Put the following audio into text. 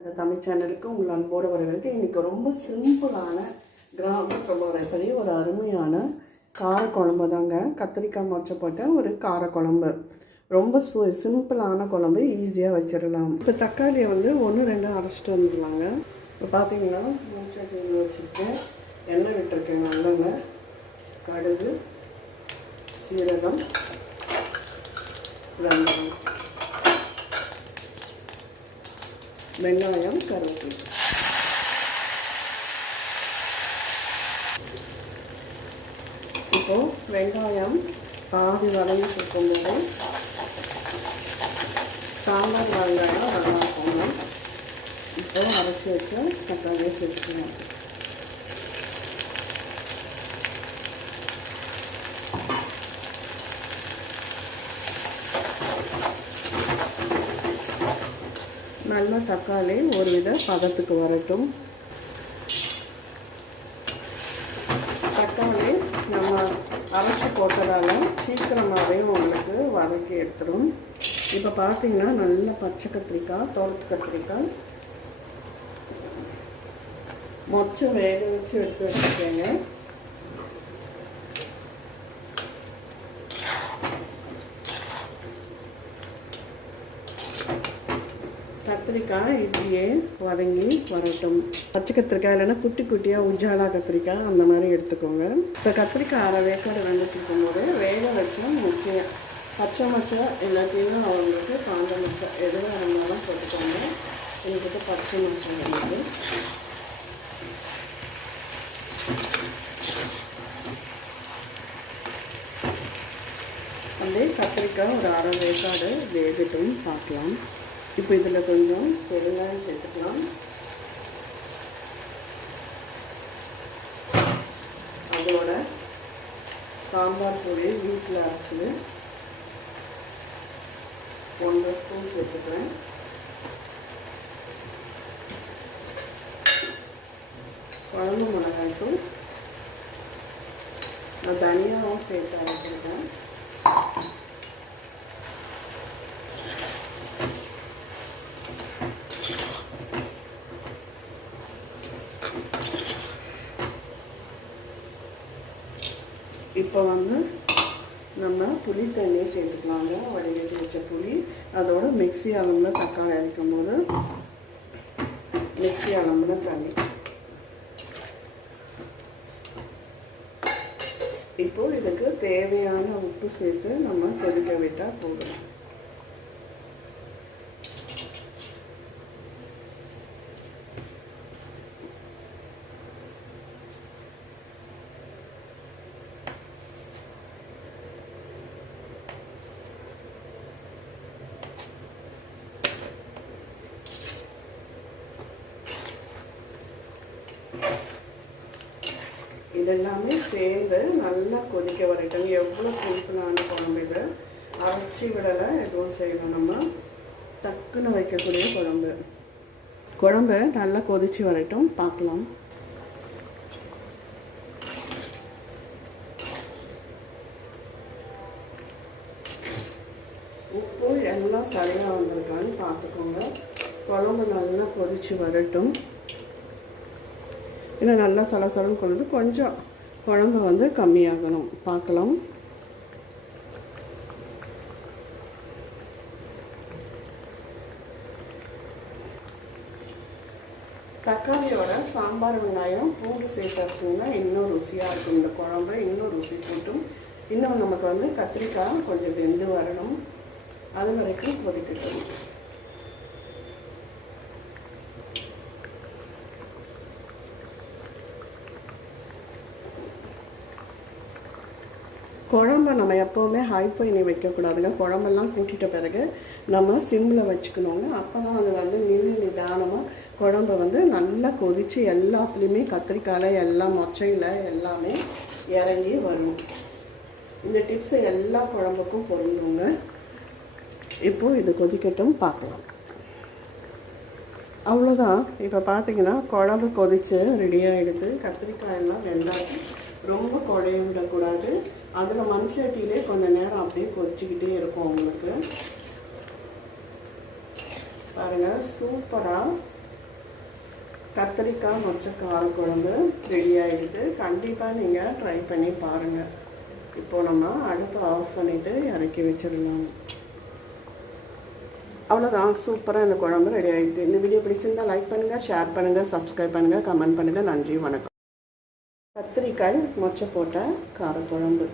இந்த தமிழ் சேனலுக்கு உங்கள் அன்போடு வரவேற்று இன்றைக்கி ரொம்ப சிம்பிளான கிராமத்து முறைப்படி ஒரு அருமையான காரக்குழம்பு தாங்க. கத்திரிக்காய் மொச்சை ஒரு ஒரு காரக்குழம்பு ரொம்ப சிம்பிளான குழம்பு ஈஸியாக வச்சிடலாம். இப்போ தக்காளியை வந்து ஒன்று ரெண்டு அரைச்சிட்டு வந்துடலாங்க. இப்போ பார்த்தீங்கன்னா மூச்சட்டி வச்சுருக்கேன். எண்ணெய் விட்டுருக்கேன் நல்லங்க கடுகு சீரகம் வெங்காயம் வெங்காயம் கருவேப்பிலை. இப்போ வெங்காயம் பாதி வதங்கி இருக்கும்போது சாம்பார் வெங்காயம் நல்லா இருக்குங்க இப்போ அரைச்சி வச்சு தக்காளியை சேர்த்துக்கணும் நல்லா தக்காளி ஒரு வித பதத்துக்கு வரட்டும். தக்காளி நம்ம அரைச்சி போட்டதால சீக்கிரமாகவே உங்களுக்கு வதக்கி எடுத்துடும் இப்போ பார்த்தீங்கன்னா நல்ல பச்சை கத்திரிக்காய் தோரத்து கத்திரிக்காய். மொச்சை வேக வச்சு எடுத்து வச்சுருக்கேங்க. கத்திரிக்காய் இப்படியே வதங்கி வரட்டும். பச்சை கத்திரிக்காய் இல்லைன்னா குட்டி குட்டியாக உஜாலா கத்திரிக்காய் அந்த மாதிரி எடுத்துக்கோங்க. இப்போ கத்திரிக்காய் அரை வேக்காடு வெந்துட்டு இருக்கும்போது வேக வச்ச மிச்சம் பச்சை மச்சை எல்லாத்தையும் அவங்களுக்கு காந்த மிச்சம் எதுவும் இருந்தாலும் போட்டுக்கோங்க. எங்களுக்கு பச்சை மிச்சம் வந்து அப்படியே கத்திரிக்காய் ஒரு அரை வேக்காடு வேகட்டும் பார்க்கலாம். இப்போ இதில் கொஞ்சம் பெருங்காயம் சேர்த்துக்கலாம். அதோட சாம்பார் பொடி வீட்டில் அரைச்சது ஒன்றரை ஸ்பூன் சேர்த்துக்கிறேன். குழம்பு மிளகாய்க்கும் நான் தனியாகவும் சேர்த்து அரைச்சிருக்கேன். இப்போ வந்து நம்ம புளி தண்ணியை சேர்த்துக்கலாங்க. வடிகட்டி வச்ச புளி. அதோட மிக்ஸி அளம்புல தக்காளி அரைக்கும் போது மிக்ஸி அளம்புல தண்ணி. இப்போ இதுக்கு தேவையான உப்பு சேர்த்து நம்ம கொதிக்க விட்டால் போதும். இதெல்லாமே சேர்ந்து நல்லா கொதிக்க வரட்டும். எவ்வளோ சிம்பிளான குழம்பு இது. அரைச்சி விடலை எதுவும் செய்யணும் நம்ம டக்குன்னு வைக்கக்கூடிய குழம்பு. குழம்பு நல்லா கொதிச்சு வரட்டும். பார்க்கலாம். உப்பு எல்லாம் சரியாக வந்திருக்கான்னு பார்த்துக்கோங்க. குழம்பு நல்லா கொதிச்சு வரட்டும். இன்னும் நல்லா சலசலன்னு கொண்டு கொஞ்சம் குழம்பு வந்து கம்மியாகணும். பார்க்கலாம். தக்காளியோட சாம்பார் வெங்காயம் பூண்டு சேர்த்தாச்சுங்கன்னா இன்னும் ருசியாக இருக்கும். இந்த குழம்பு இன்னும் ருசி கூட்டும். இன்னும் நமக்கு வந்து கத்திரிக்காய் கொஞ்சம் வெந்து வரணும். அது வரைக்கும் கொதிக்கட்டும். குழம்ப நம்ம எப்போவுமே ஹை பண்ணி வைக்கக்கூடாதுங்க. குழம்பெல்லாம் கூட்டிட்ட பிறகு நம்ம சிம்மில் வச்சுக்கணுங்க. அப்போ தான் அது வந்து நின்று நிதானமாக குழம்ப வந்து நல்லா கொதித்து எல்லாத்துலேயுமே கத்திரிக்காயில் எல்லா மொச்சையில் எல்லாமே இறங்கி வரும். இந்த டிப்ஸை எல்லா குழம்புக்கும் பொருந்துங்க. இப்போது இது கொதிக்கட்டும் பார்க்கலாம். அவ்வளோதான் இப்போ பார்த்தீங்கன்னா குழம்பு கொதித்து ரெடி ஆகிடுது கத்திரிக்காயெல்லாம் வெந்தாச்சு. ரொம்ப குழைய விடக்கூடாது. அதில் மண் சட்டியிலே கொஞ்சம் நேரம் அப்படியே கொதிச்சுக்கிட்டே இருக்கும் உங்களுக்கு. பாருங்கள் சூப்பராக கத்திரிக்காய் மொச்ச காரக்குழம்பு ரெடி ஆகிடுது கண்டிப்பாக நீங்கள் ட்ரை பண்ணி பாருங்கள் இப்போ நம்ம அடுப்பு ஆஃப் பண்ணிவிட்டு இறக்கி வச்சிடலாம். அவ்வளோதான் சூப்பராக இந்த குழம்பு ரெடி ஆகிடுது இந்த வீடியோ பிடிச்சிருந்தா லைக் பண்ணுங்கள் ஷேர் பண்ணுங்கள் சப்ஸ்கிரைப் பண்ணுங்கள் கமெண்ட் பண்ணுங்கள் நன்றி வணக்கம். கத்திரிக்காய் மொச்சை போட்ட காரக்குழம்பு.